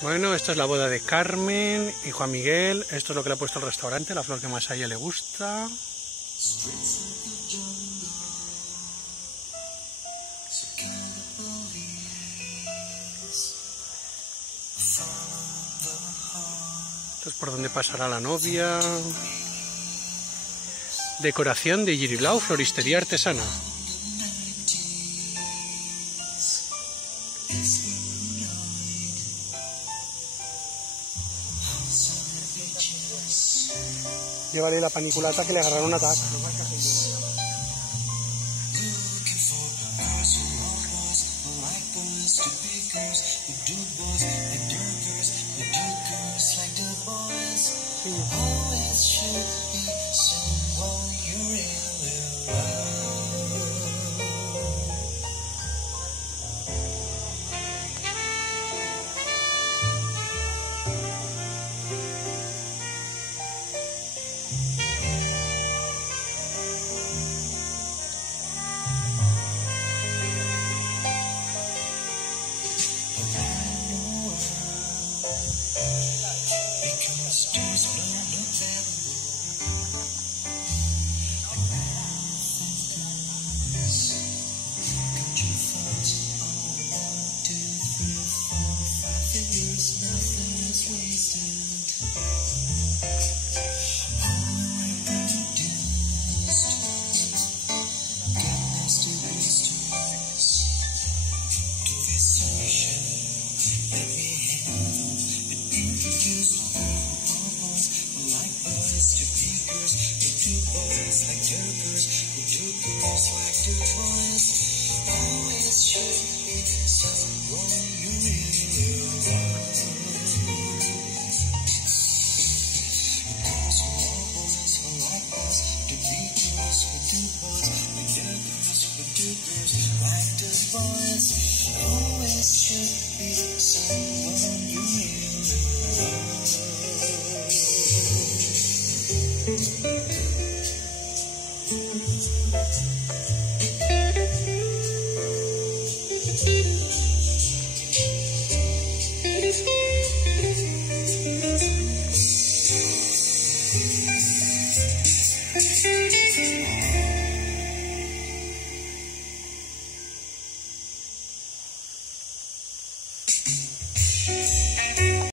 Bueno, esta es la boda de Carmen y Juan Miguel. Esto es lo que le ha puesto el restaurante, la flor que más a ella le gusta. Esto es por donde pasará la novia. Decoración de Girilao, floristería artesana. Llévale la paniculata que le agarraron un ataque.